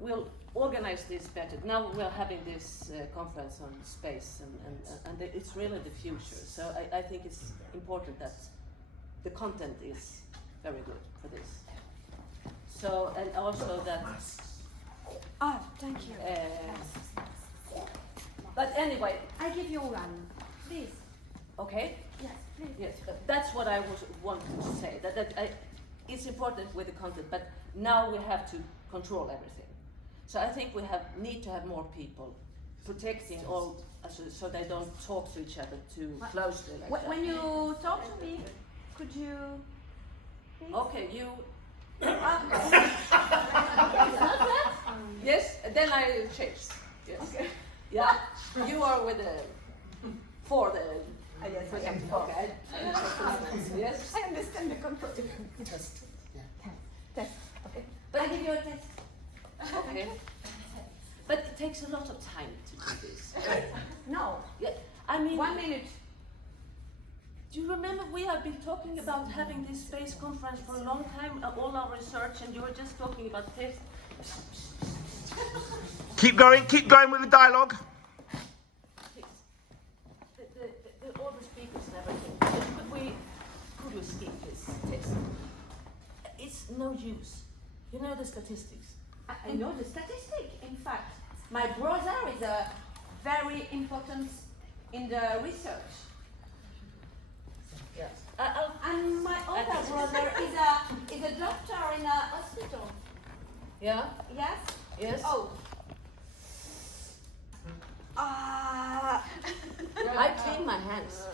we'll organize this better. Now we're having this conference on space, and it's really the future. So I think it's important that the content is very good for this. So, and also that. Oh, thank you. But anyway, I give you one, please. Okay. Yes, please. Yes, that's what I wanted to say. It's important with the content, but now we have to control everything. So I think we need to have more people protecting all, so they don't talk to each other too closely. Like when you talk to me, could you? Please? Okay, you. Yes, then I change. Yes. Okay. Yeah, you are with the for the. Yes, okay. Yes. I understand the control. Test. Yeah. Test. Okay. But I give you a test. Okay. But it takes a lot of time to do this. No. Yeah, I mean. 1 minute. Do you remember we have been talking about having this space conference for a long time, all our research, and you were just talking about tests. Keep going with the dialogue. All the speakers and everything. Could we skip this test? It's no use. You know the statistics. I know the statistic. In fact, my brother is very important in the research. Yes. And my other brother is a doctor in a hospital. Yeah? Yes? Yes? Oh. I clean my hands.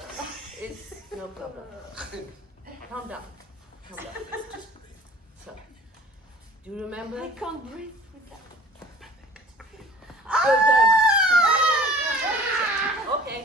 It's no problem. Calm down. Calm down. So, do you remember? I can't breathe with that. Okay.